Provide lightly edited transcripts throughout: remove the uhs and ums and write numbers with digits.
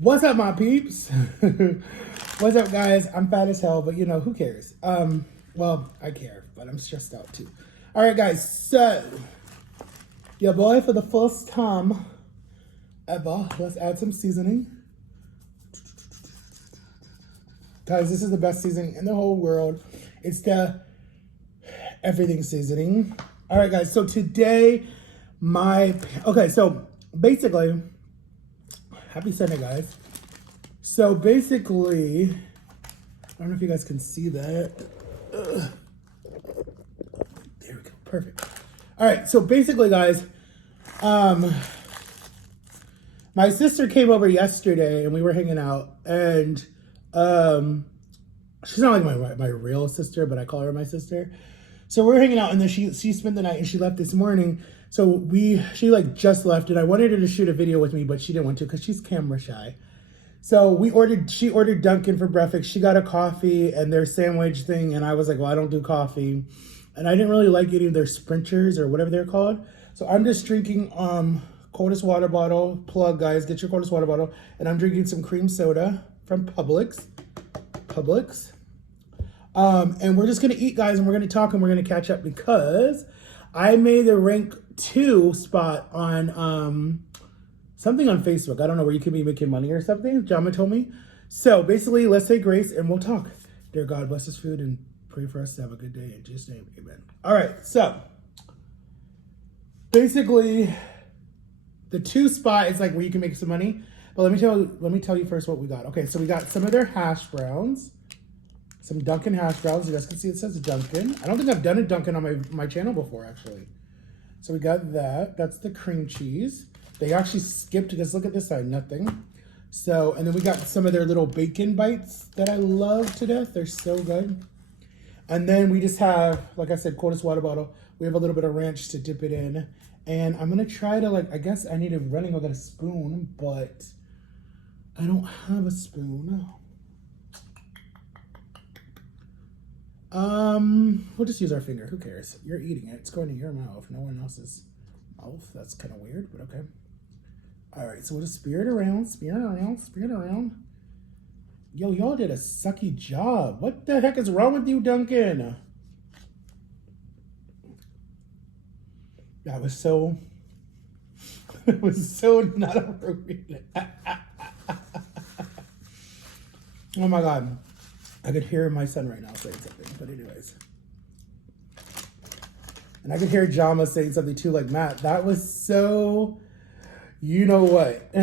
What's up, my peeps? What's up, guys? I'm fat as hell, but you know, who cares? Well, I care, but I'm stressed out too. All right, guys, so your boy, for the first time ever, let's add some seasoning. Guys, this is the best seasoning in the whole world. It's the everything seasoning. All right, guys, so today, so basically, happy Sunday, guys. So basically, I don't know if you guys can see that. There we go, perfect. All right, so basically, guys, my sister came over yesterday and we were hanging out, and she's not like my real sister, but I call her my sister. So we're hanging out, and then she spent the night and she left this morning. So she like just left, and I wanted her to shoot a video with me, but she didn't want to because she's camera shy. So she ordered Dunkin' for breakfast. She got a coffee and their sandwich thing, and I was like, well, I don't do coffee. And I didn't really like any of their Sprinters or whatever they're called. So I'm just drinking coldest water bottle. Plug, guys, get your coldest water bottle. And I'm drinking some cream soda from Publix. And we're just gonna eat, guys, and we're gonna talk and we're gonna catch up because I made the rank 2 spot on something on Facebook. I don't know, where you could be making money or something. Jama told me. So basically, let's say grace and we'll talk. Dear God, bless this food and pray for us to have a good day. In Jesus' name, amen. All right, so basically, the 2 spot is like where you can make some money. But let me tell you first what we got. Okay, so we got some of their hash browns. Some Dunkin' hash browns. You guys can see it says Dunkin'. I don't think I've done a Dunkin' on my channel before, actually. So we got that. That's the cream cheese. They actually skipped, because look at this side, nothing. So, and then we got some of their little bacon bites that I love to death. They're so good. And then we just have, like I said, coldest water bottle. We have a little bit of ranch to dip it in. And I'm going to try to, I guess I need to running. I'll get a spoon, but I don't have a spoon. We'll just use our finger. Who cares? You're eating it. It's going to your mouth, no one else's mouth. That's kind of weird, but okay. All right, so we'll just spear it around. Yo, y'all did a sucky job. What the heck is wrong with you, Duncan? That was so... It was so not appropriate. Oh my God. I could hear my son right now saying something, but anyways. And I could hear Jama saying something too, like, Matt, that was so, you know what.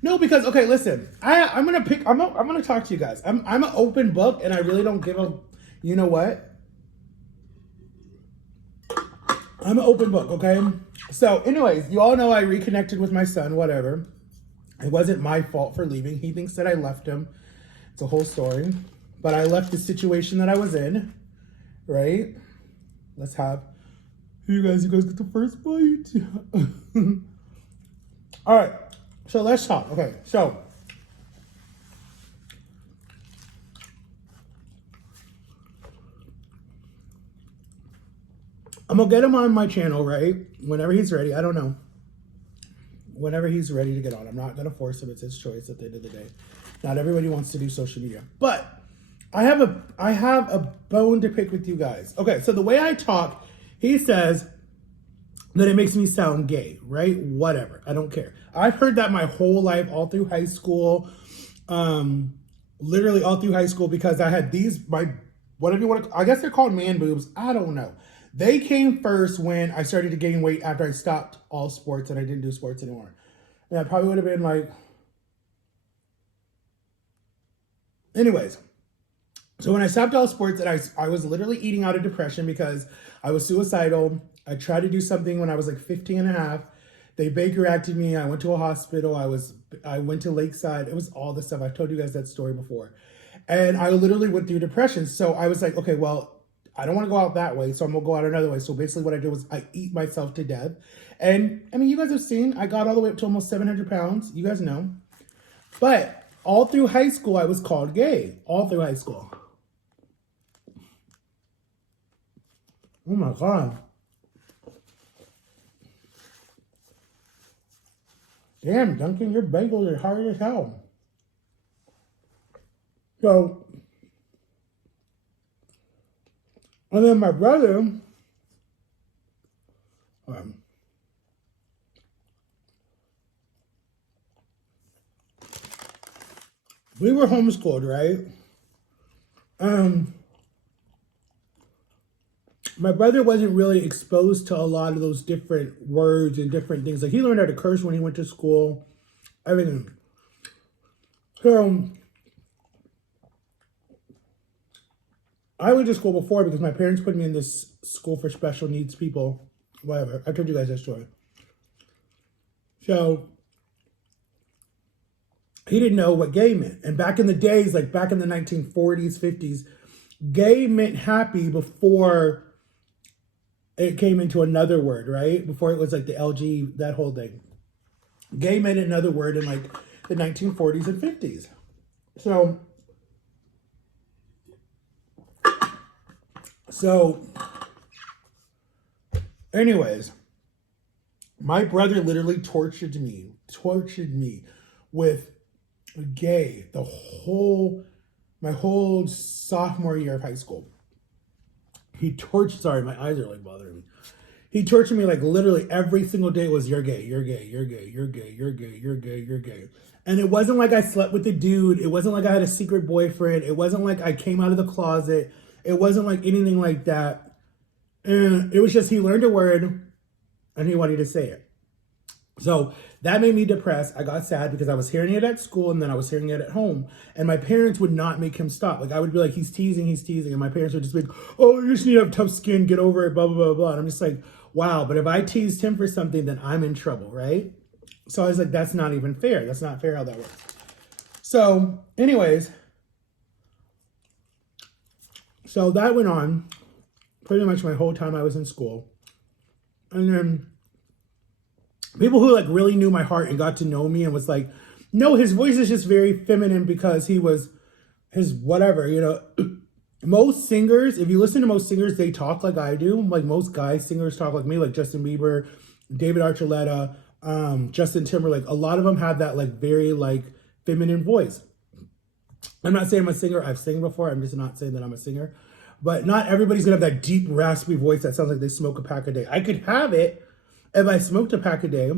No, because, okay, listen, I'm going to talk to you guys. I'm an open book, and I really don't give a, you know what. I'm an open book, okay? So anyways, you all know I reconnected with my son, whatever. It wasn't my fault for leaving. He thinks that I left him. It's a whole story. But I left the situation that I was in, right? Let's have, you guys get the first bite. All right, so let's talk. Okay, so I'm gonna get him on my channel, right? Whenever he's ready. I don't know. Whenever he's ready to get on. I'm not going to force him. It's his choice at the end of the day. Not everybody wants to do social media. But I have a bone to pick with you guys. Okay, so the way I talk, he says that it makes me sound gay, right? Whatever. I don't care. I've heard that my whole life, all through high school. Literally all through high school, because I had whatever you want to, I guess they're called man boobs. I don't know. They came first when I started to gain weight after I stopped all sports and I didn't do sports anymore. And I probably would have been like... Anyways, so when I stopped all sports, and I was literally eating out of depression because I was suicidal. I tried to do something when I was like 15 and a half. They Baker acted me. I went to a hospital. I went to Lakeside. It was all this stuff. I've told you guys that story before. And I literally went through depression. So I was like, okay, well, I don't want to go out that way, so I'm going to go out another way. So basically what I did was I eat myself to death. And, I mean, you guys have seen, I got all the way up to almost 700 pounds. You guys know. But all through high school, I was called gay. All through high school. Oh, my God. Damn, Duncan, your bagels are hard as hell. So, and then my brother, we were homeschooled, right? My brother wasn't really exposed to a lot of those different words and different things. Like, he learned how to curse when he went to school, everything. So, I went to school before because my parents put me in this school for special needs people. Whatever. I told you guys that story. So, he didn't know what gay meant. And back in the days, like back in the 1940s, 50s, gay meant happy before it came into another word, right? Before it was like the LG, that whole thing. Gay meant another word in like the 1940s and 50s. So anyways, my brother literally tortured me with gay my whole sophomore year of high school. Sorry, my eyes are like bothering me. He tortured me like literally every single day was you're gay, you're gay, you're gay, you're gay, you're gay, you're gay, you're gay. And it wasn't like I slept with a dude. It wasn't like I had a secret boyfriend. It wasn't like I came out of the closet. It wasn't like anything like that. And it was just he learned a word and he wanted to say it. So that made me depressed. I got sad because I was hearing it at school and then I was hearing it at home. And my parents would not make him stop. Like, I would be like, he's teasing. And my parents would just be like, oh, you just need to have tough skin. Get over it, blah, blah, blah, blah. And I'm just like, wow. But if I teased him for something, then I'm in trouble, right? So I was like, that's not even fair. That's not fair how that works. So anyways, so that went on pretty much my whole time I was in school. And then people who like really knew my heart and got to know me and was like, no, his voice is just very feminine because he was his whatever, you know. Most singers, if you listen to most singers, they talk like I do. Like most guy singers talk like me, like Justin Bieber, David Archuleta, Justin Timberlake. A lot of them have that like very like feminine voice. I'm not saying I'm a singer. I've sang before. I'm just not saying that I'm a singer. But not everybody's gonna have that deep, raspy voice that sounds like they smoke a pack a day. I could have it if I smoked a pack a day.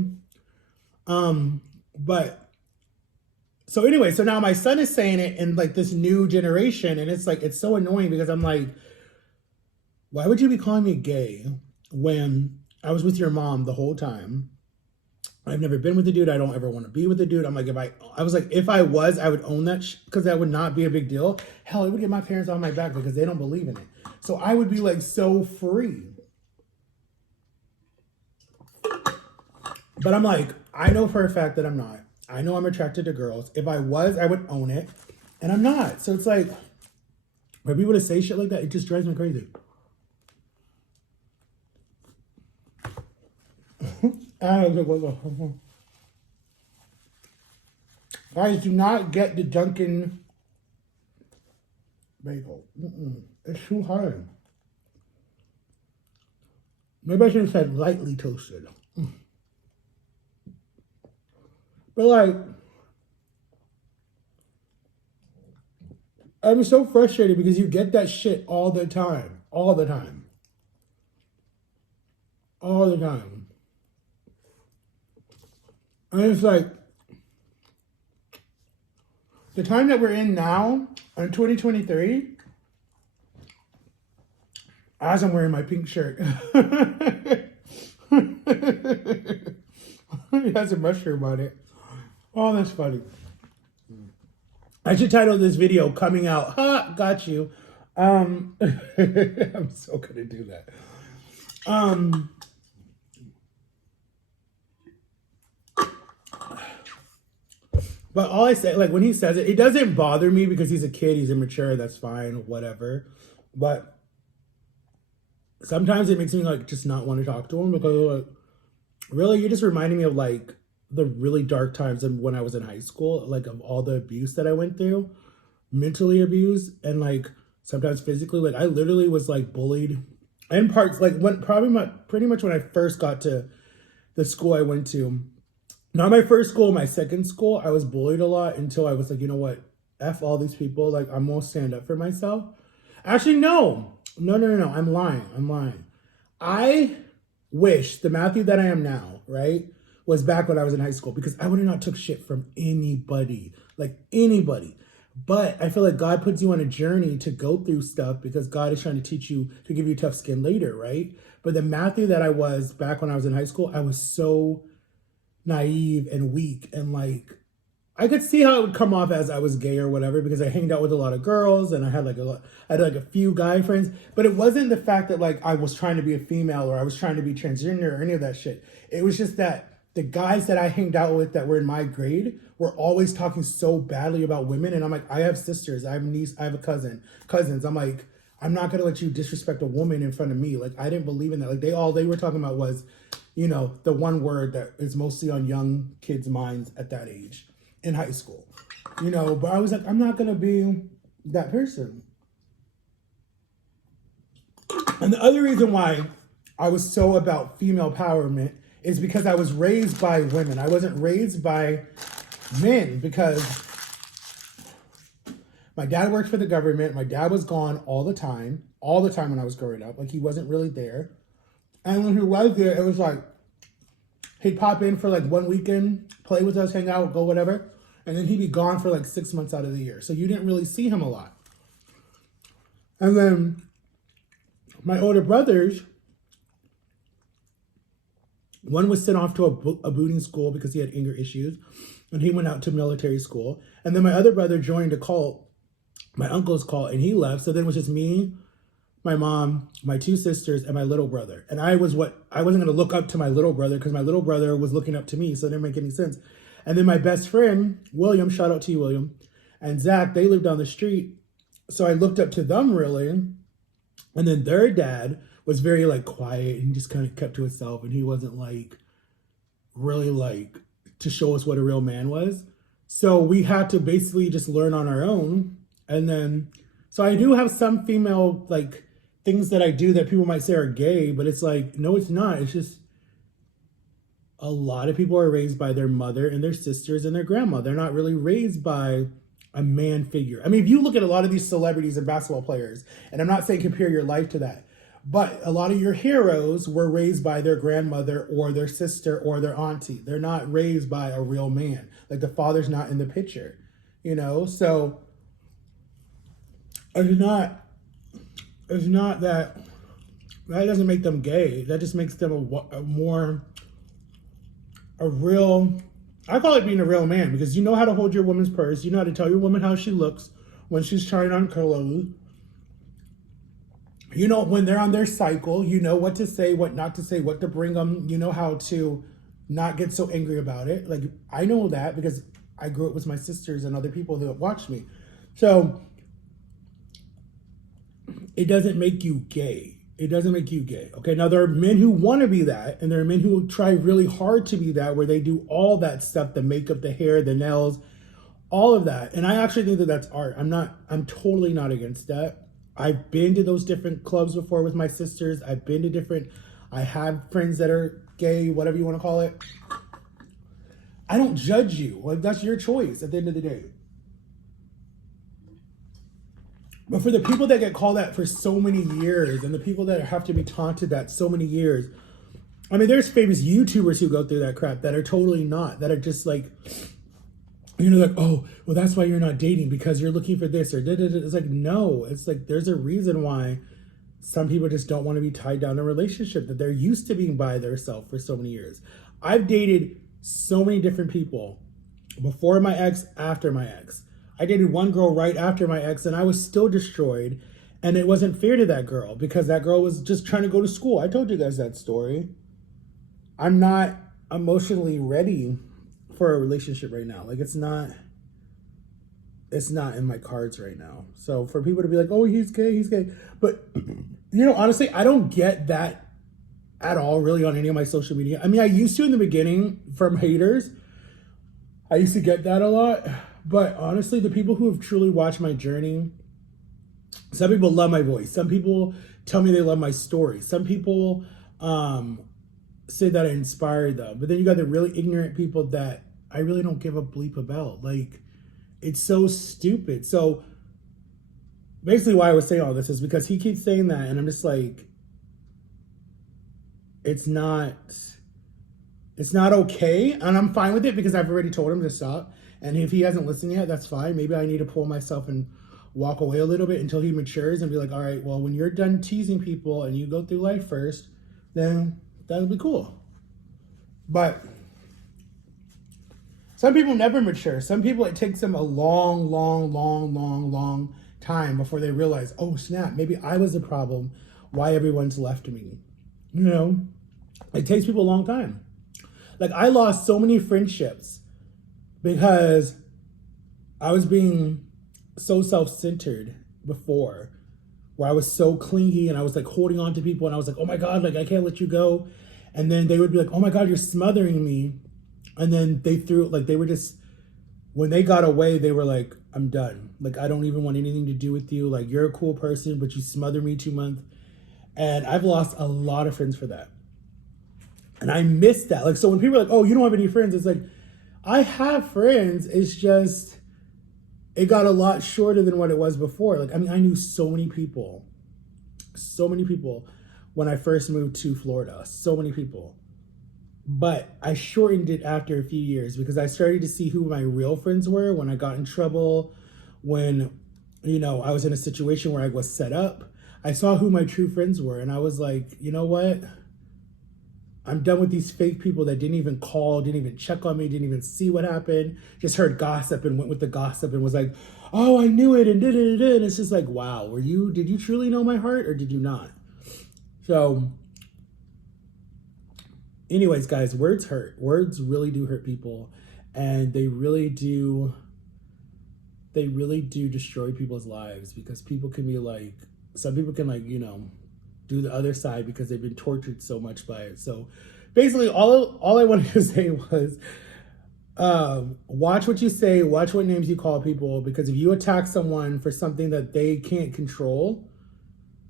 But so anyway, so now my son is saying it in like this new generation, and it's like, it's so annoying because I'm like, why would you be calling me gay when I was with your mom the whole time? I've never been with a dude. I don't ever want to be with a dude. I'm like, if I was, I would own that because that would not be a big deal. Hell, it would get my parents on my back because they don't believe in it. So I would be like so free. But I'm like, I know for a fact that I'm not. I know I'm attracted to girls. If I was, I would own it. And I'm not. So it's like, for people to say shit like that, it just drives me crazy. Guys, do not get the Dunkin' bagel. It's too hard. Maybe I should have said lightly toasted. But like, I'm so frustrated because you get that shit all the time. All the time. All the time. And it's like, the time that we're in now, in 2023, as I'm wearing my pink shirt. It has a mushroom on it. Oh, that's funny. I should title this video "Coming Out." Ha, got you. I'm so gonna do that. But all I say, like when he says it, it doesn't bother me because he's a kid, he's immature, that's fine, whatever. But sometimes it makes me like just not want to talk to him because like, really, you're just reminding me of like the really dark times of when I was in high school, like of all the abuse that I went through, mentally abused, and like sometimes physically. Like I literally was like bullied, and parts like when pretty much when I first got to the school I went to, Not my first school, my second school, I was bullied a lot until I was like, you know what? F all these people. Like, I'm going to stand up for myself. Actually, no. No. I'm lying. I wish the Matthew that I am now, right, was back when I was in high school, because I would have not took shit from anybody. Like, anybody. But I feel like God puts you on a journey to go through stuff because God is trying to teach you, to give you tough skin later, right? But the Matthew that I was back when I was in high school, I was so naive and weak, and like I could see how it would come off as I was gay or whatever, because I hanged out with a lot of girls and I had a few guy friends, but it wasn't the fact that like I was trying to be a female or I was trying to be transgender or any of that shit. It was just that the guys that I hanged out with that were in my grade were always talking so badly about women, and I'm like, I have sisters, I have a niece, I have a cousins. I'm like, I'm not gonna let you disrespect a woman in front of me. Like, I didn't believe in that. Like, they were talking about was, you know, the one word that is mostly on young kids' minds at that age in high school. You know, but I was like, I'm not gonna be that person. And the other reason why I was so about female empowerment is because I was raised by women. I wasn't raised by men, because my dad worked for the government. My dad was gone all the time when I was growing up. Like, he wasn't really there. And when he was there, it was like, he'd pop in for like one weekend, play with us, hang out, go whatever. And then he'd be gone for like 6 months out of the year. So you didn't really see him a lot. And then my older brothers, one was sent off to a boarding school because he had anger issues, and he went out to military school. And then my other brother joined a cult, my uncle's cult, and he left. So then it was just me, my mom, my two sisters, and my little brother. And I wasn't going to look up to my little brother because my little brother was looking up to me, so it didn't make any sense. And then my best friend, William, shout out to you, William, and Zach, they lived down the street. So I looked up to them really. And then their dad was very like quiet and just kind of kept to himself. And he wasn't like really like to show us what a real man was. So we had to basically just learn on our own. And then, so I do have some female like things that I do that people might say are gay, but it's like, no, it's not. It's just a lot of people are raised by their mother and their sisters and their grandma. They're not really raised by a man figure. I mean, if you look at a lot of these celebrities and basketball players, and I'm not saying compare your life to that, but a lot of your heroes were raised by their grandmother or their sister or their auntie. They're not raised by a real man. Like, the father's not in the picture, you know? So it's not that doesn't make them gay. That just makes them a real, I call it being a real man, because you know how to hold your woman's purse. You know how to tell your woman how she looks when she's trying on clothes. You know, when they're on their cycle, you know what to say, what not to say, what to bring them. You know how to not get so angry about it. Like, I know that because I grew up with my sisters and other people that watched me. So it doesn't make you gay. It doesn't make you gay. Okay, now there are men who want to be that, and there are men who try really hard to be that, where they do all that stuff, the makeup, the hair, the nails, all of that. And I actually think that that's art. I'm totally not against that. I've been to those different clubs before with my sisters. I have friends that are gay, whatever you want to call it. I don't judge you. Like, that's your choice at the end of the day. But for the people that get called that for so many years, and the people that have to be taunted that so many years, I mean, there's famous YouTubers who go through that crap that are totally not, that are just like, you know, like, oh, well, that's why you're not dating, because you're looking for this, or da-da-da. It's like, no, it's like, there's a reason why some people just don't want to be tied down to a relationship, that they're used to being by themselves for so many years. I've dated so many different people before my ex, after my ex. I dated one girl right after my ex, and I was still destroyed. And it wasn't fair to that girl, because that girl was just trying to go to school. I told you guys that story. I'm not emotionally ready for a relationship right now. Like, it's not in my cards right now. So for people to be like, oh, he's gay. But, you know, honestly, I don't get that at all really on any of my social media. I mean, I used to in the beginning from haters. I used to get that a lot. But honestly, the people who have truly watched my journey, some people love my voice. Some people tell me they love my story. Some people say that I inspired them. But then you got the really ignorant people that I really don't give a bleep about. Like, it's so stupid. So basically why I was saying all this is because he keeps saying that, and I'm just like, it's not okay. And I'm fine with it because I've already told him to stop. And if he hasn't listened yet, that's fine. Maybe I need to pull myself and walk away a little bit until he matures and be like, all right, well, when you're done teasing people and you go through life first, then that'll be cool. But some people never mature. Some people, it takes them a long time before they realize, oh snap, maybe I was the problem. Why everyone's left me. You know, it takes people a long time. Like, I lost so many friendships because I was being so self-centered before, where I was so clingy and I was like holding on to people and I was like, oh my God, like I can't let you go. And then they would be like, oh my God, you're smothering me. And then they were just, when they got away, they were like, I'm done. Like, I don't even want anything to do with you. Like, you're a cool person, but you smother me 2 months. And I've lost a lot of friends for that. And I miss that. Like, so when people are like, oh, you don't have any friends, it's like, I have friends. It's just, it got a lot shorter than what it was before. Like, I mean, I knew so many people when I first moved to Florida, so many people. But I shortened it after a few years because I started to see who my real friends were when I got in trouble, when, you know, I was in a situation where I was set up. I saw who my true friends were, and I was like, you know what? I'm done with these fake people that didn't even call, didn't even check on me, didn't even see what happened, just heard gossip and went with the gossip and was like, oh, I knew it and did it. And it's just like, wow, did you truly know my heart or did you not? So anyways, guys, words hurt. Words really do hurt people, and they really do destroy people's lives because people can be like, some people can, like, you know, do the other side because they've been tortured so much by it. So basically all I wanted to say was, watch what you say, watch what names you call people, because if you attack someone for something that they can't control,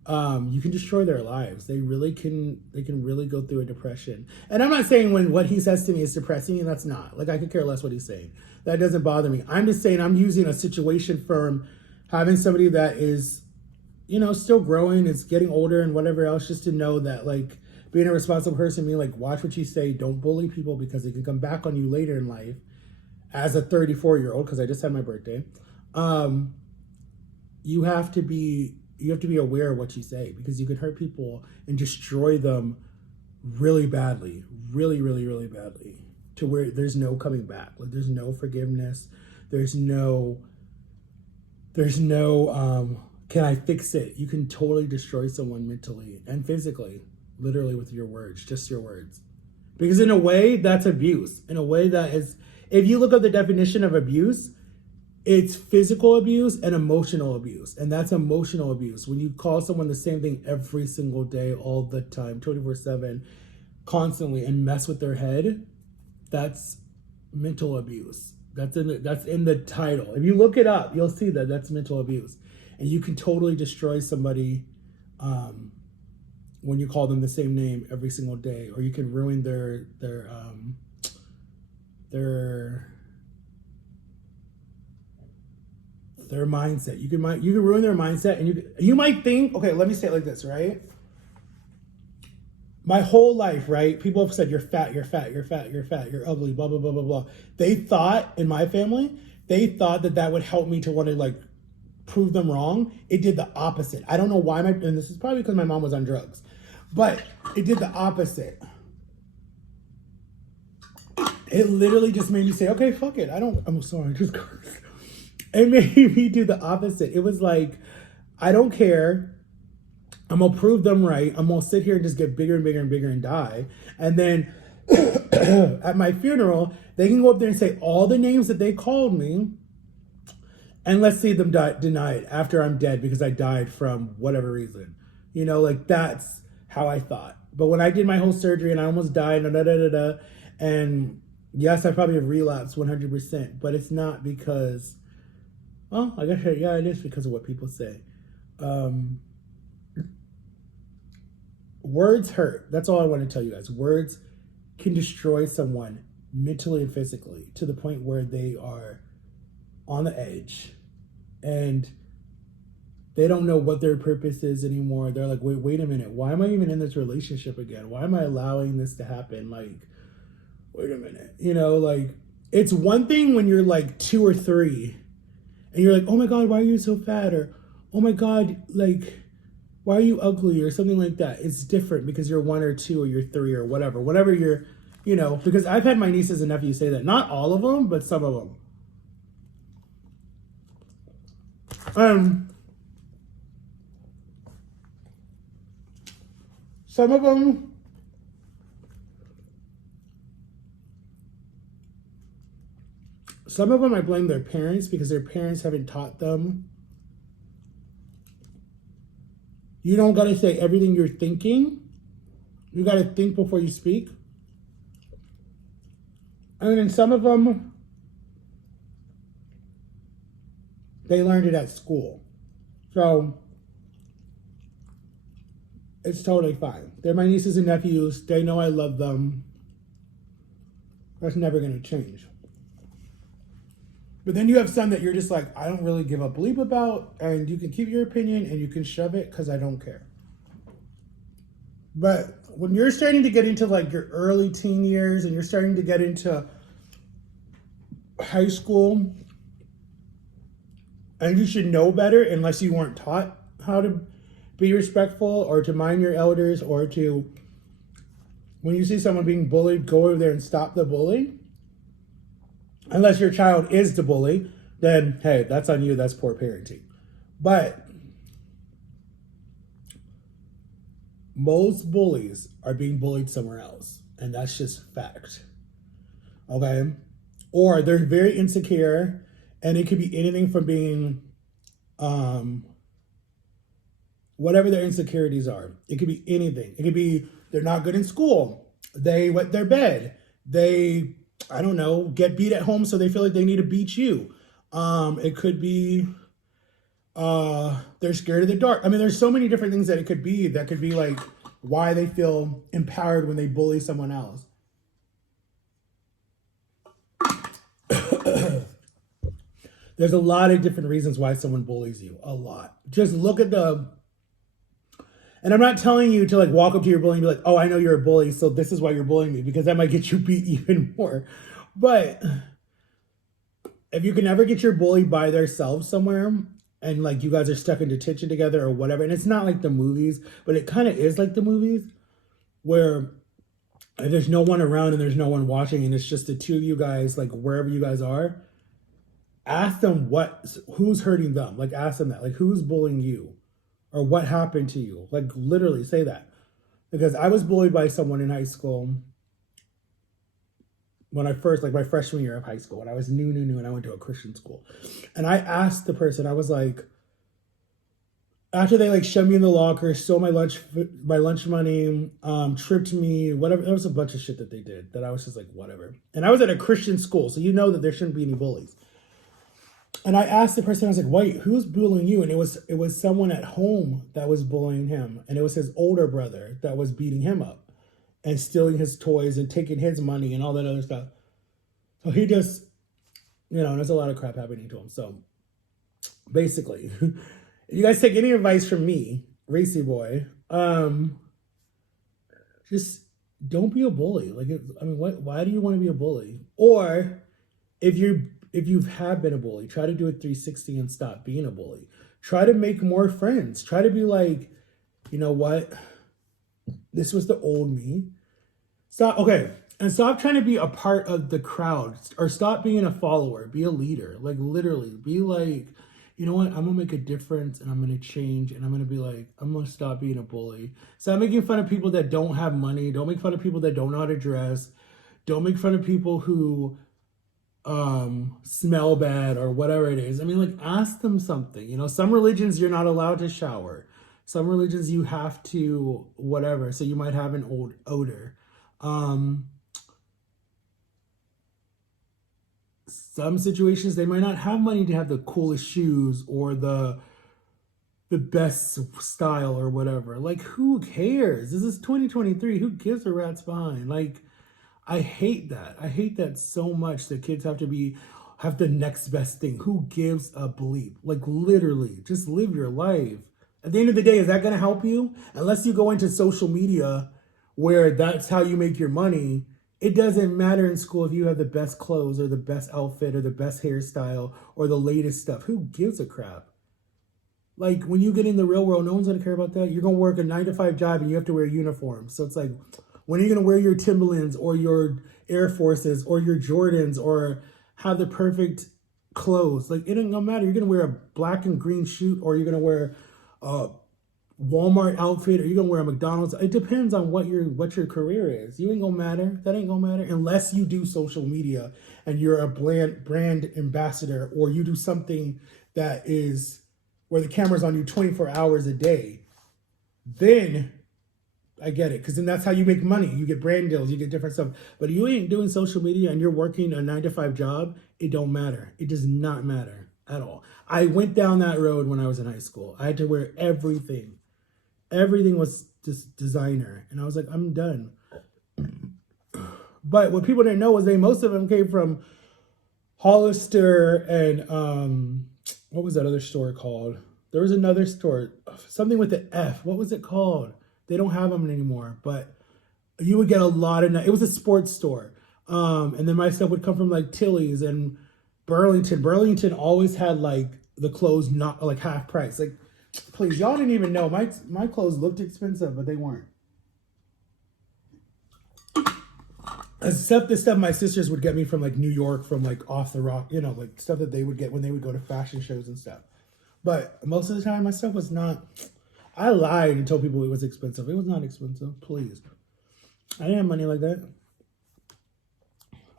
you can destroy their lives. They can really go through a depression. And I'm not saying when what he says to me is depressing, and that's not. Like, I could care less what he's saying. That doesn't bother me. I'm just saying I'm using a situation from having somebody that is, you know, still growing, is getting older and whatever else, just to know that, like, being a responsible person, being like, watch what you say, don't bully people because they can come back on you later in life. As a 34-year-old, because I just had my birthday, you have to be aware of what you say, because you can hurt people and destroy them really badly, really badly, to where there's no coming back. Like, there's no forgiveness. There's no, can I fix it? You can totally destroy someone mentally and physically, literally with your words, just your words. Because in a way, that's abuse. In a way that is, if you look up the definition of abuse, it's physical abuse and emotional abuse. And that's emotional abuse. When you call someone the same thing every single day, all the time, 24/7, constantly, and mess with their head, that's mental abuse. That's in the title. If you look it up, you'll see that that's mental abuse. And you can totally destroy somebody when you call them the same name every single day, or you can ruin their mindset. You can ruin their mindset, and you might think, okay, let me say it like this, right? My whole life, right? People have said, you're fat, you're ugly, blah, blah, blah, blah, blah. They thought, in my family, that would help me to want to, like, prove them wrong. It did the opposite. I don't know why and this is probably because my mom was on drugs, but it did the opposite. It literally just made me say, okay, fuck it. I'm sorry, just cursed. It made me do the opposite. It was like, I don't care. I'm gonna prove them right. I'm gonna sit here and just get bigger and bigger and bigger and die. And then at my funeral, they can go up there and say all the names that they called me, and let's see them deny it after I'm dead because I died from whatever reason. You know, like, that's how I thought. But when I did my whole surgery and I almost died, and yes, I probably have relapsed 100%, but it's not because, well, I guess, yeah, it is because of what people say. Words hurt. That's all I want to tell you guys. Words can destroy someone mentally and physically to the point where they are on the edge and they don't know what their purpose is anymore. They're like, wait a minute. Why am I even in this relationship again? Why am I allowing this to happen? Like, wait a minute. You know, like, it's one thing when you're like 2 or 3 and you're like, oh my God, why are you so fat? Or, oh my God, like, why are you ugly? Or something like that. It's different because you're 1 or 2 or you're 3 or whatever you're, you know, because I've had my nieces and nephews say that. Not all of them, but some of them. Some of them, I blame their parents because their parents haven't taught them. You don't got to say everything you're thinking. You got to think before you speak. And then some of them, they learned it at school. So it's totally fine. They're my nieces and nephews. They know I love them. That's never going to change. But then you have some that you're just like, I don't really give a bleep about, and you can keep your opinion and you can shove it because I don't care. But when you're starting to get into like your early teen years and you're starting to get into high school, and you should know better unless you weren't taught how to be respectful or to mind your elders or to, when you see someone being bullied, go over there and stop the bully. Unless your child is the bully, then hey, that's on you, that's poor parenting. But most bullies are being bullied somewhere else, and that's just fact. Okay? Or they're very insecure, and it could be anything from being whatever their insecurities are. It could be anything. It could be they're not good in school. They wet their bed. They, I don't know, get beat at home so they feel like they need to beat you. It could be they're scared of the dark. I mean, there's so many different things that it could be that could be like why they feel empowered when they bully someone else. There's a lot of different reasons why someone bullies you. A lot. Just look at and I'm not telling you to like walk up to your bully and be like, oh, I know you're a bully, so this is why you're bullying me, because that might get you beat even more. But if you can ever get your bully by themselves somewhere and like you guys are stuck in detention together or whatever, and it's not like the movies, but it kind of is like the movies where if there's no one around and there's no one watching and it's just the two of you guys, like wherever you guys are, ask them who's hurting them. Like ask them that, like who's bullying you or what happened to you. Like literally say that. Because I was bullied by someone in high school when I first, like my freshman year of high school, when I was new, and I went to a Christian school. And I asked the person, I was like, after they like shoved me in the locker, stole my lunch money, tripped me, whatever. There was a bunch of shit that they did that I was just like, whatever. And I was at a Christian school, so you know that there shouldn't be any bullies. And I asked the person, I was like, wait, who's bullying you? And it was someone at home that was bullying him. And it was his older brother that was beating him up and stealing his toys and taking his money and all that other stuff. So he just, there's a lot of crap happening to him. So basically, if you guys take any advice from me, Racy Boy, just don't be a bully. Like, why do you want to be a bully? Or if you have been a bully, try to do a 360 and stop being a bully. Try to make more friends. Try to be like, you know what? This was the old me. And stop trying to be a part of the crowd or stop being a follower. Be a leader. Like literally, be like, you know what? I'm gonna make a difference and I'm gonna change and I'm gonna be like, I'm gonna stop being a bully. Stop making fun of people that don't have money. Don't make fun of people that don't know how to dress. Don't make fun of people who smell bad or whatever it is. I mean, like, ask them something. Some religions you're not allowed to shower. Some religions you have to whatever. So you might have an old odor. Some situations they might not have money to have the coolest shoes or the best style or whatever. Like, who cares? This is 2023. Who gives a rat's behind? Like, I hate that. I hate that so much that kids have the next best thing. Who gives a bleep? Like literally, just live your life. At the end of the day, is that going to help you? Unless you go into social media where that's how you make your money, it doesn't matter in school if you have the best clothes or the best outfit or the best hairstyle or the latest stuff. Who gives a crap? Like when you get in the real world, no one's gonna care about that. You're gonna work a 9 to 5 job and you have to wear a uniform. So it's like, when are you gonna wear your Timberlands or your Air Forces or your Jordans or have the perfect clothes? Like it ain't gonna matter. You're gonna wear a black and green suit or you're gonna wear a Walmart outfit or you're gonna wear a McDonald's. It depends on what your career is. You ain't gonna matter. That ain't gonna matter unless you do social media and you're a brand ambassador or you do something that is where the camera's on you 24 hours a day. Then I get it, because then that's how you make money. You get brand deals, you get different stuff. But if you ain't doing social media and you're working a 9 to 5 job, it don't matter. It does not matter at all. I went down that road when I was in high school. I had to wear everything. Everything was just designer. And I was like, I'm done. But what people didn't know was most of them came from Hollister and what was that other store called? There was another store, something with the F. What was it called? They don't have them anymore, but you would get a lot of, it was a sports store. And then my stuff would come from like Tilly's and Burlington. Burlington always had like the clothes not like half price. Like, please, y'all didn't even know. My clothes looked expensive, but they weren't. Except the stuff my sisters would get me from like New York, from like Off the Rock, like stuff that they would get when they would go to fashion shows and stuff. But most of the time, my stuff was not. I lied and told people it was expensive. It was not expensive. Please, I didn't have money like that.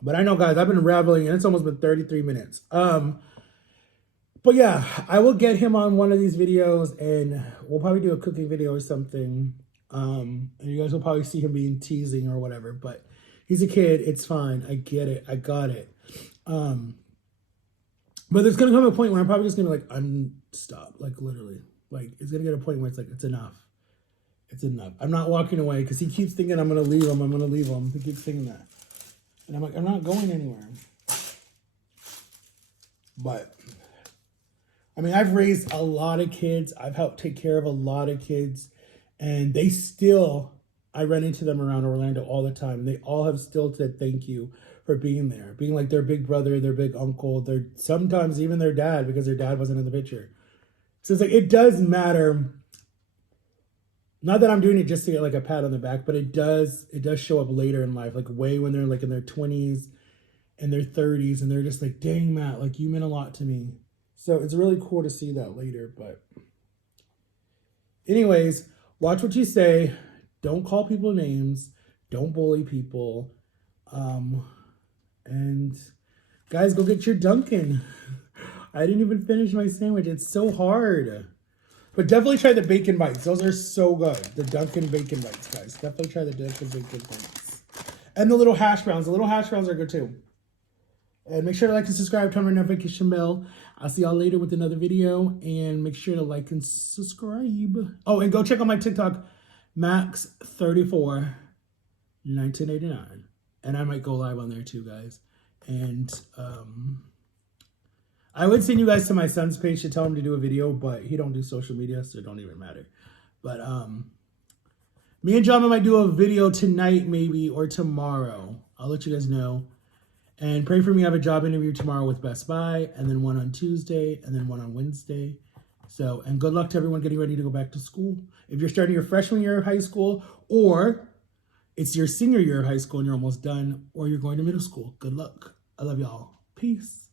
But I know, guys, I've been rambling, and it's almost been 33 minutes. But yeah, I will get him on one of these videos, and we'll probably do a cooking video or something. And you guys will probably see him being teasing or whatever. But he's a kid. It's fine. I get it. I got it. But there's gonna come a point where I'm probably just gonna be like, stop. Like literally. Like it's gonna get a point where it's like, it's enough. It's enough. I'm not walking away because he keeps thinking I'm gonna leave him. I'm gonna leave him. He keeps thinking that. And I'm like, I'm not going anywhere. But I mean, I've raised a lot of kids. I've helped take care of a lot of kids. And I run into them around Orlando all the time. And they all have still said thank you for being there. Being like their big brother, their big uncle, sometimes even their dad, because their dad wasn't in the picture. So it's like, it does matter. Not that I'm doing it just to get like a pat on the back, but it does show up later in life, like way when they're like in their 20s and their 30s, and they're just like, dang, Matt, like you meant a lot to me. So it's really cool to see that later. But anyways, watch what you say. Don't call people names. Don't bully people. And guys, go get your Dunkin'. I didn't even finish my sandwich. It's so hard. But definitely try the bacon bites. Those are so good. The Dunkin' bacon bites, guys. Definitely try the Dunkin' bacon bites. And the little hash browns. The little hash browns are good too. And make sure to like and subscribe. Turn on the notification bell. I'll see y'all later with another video. And make sure to like and subscribe. Oh, and go check out my TikTok, Max34 1989. And I might go live on there too, guys. And I would send you guys to my son's page to tell him to do a video, but he don't do social media, so it don't even matter. But me and John might do a video tonight, maybe, or tomorrow. I'll let you guys know. And pray for me. I have a job interview tomorrow with Best Buy, and then one on Tuesday, and then one on Wednesday. So, and good luck to everyone getting ready to go back to school. If you're starting your freshman year of high school, or it's your senior year of high school and you're almost done, or you're going to middle school, good luck. I love y'all. Peace.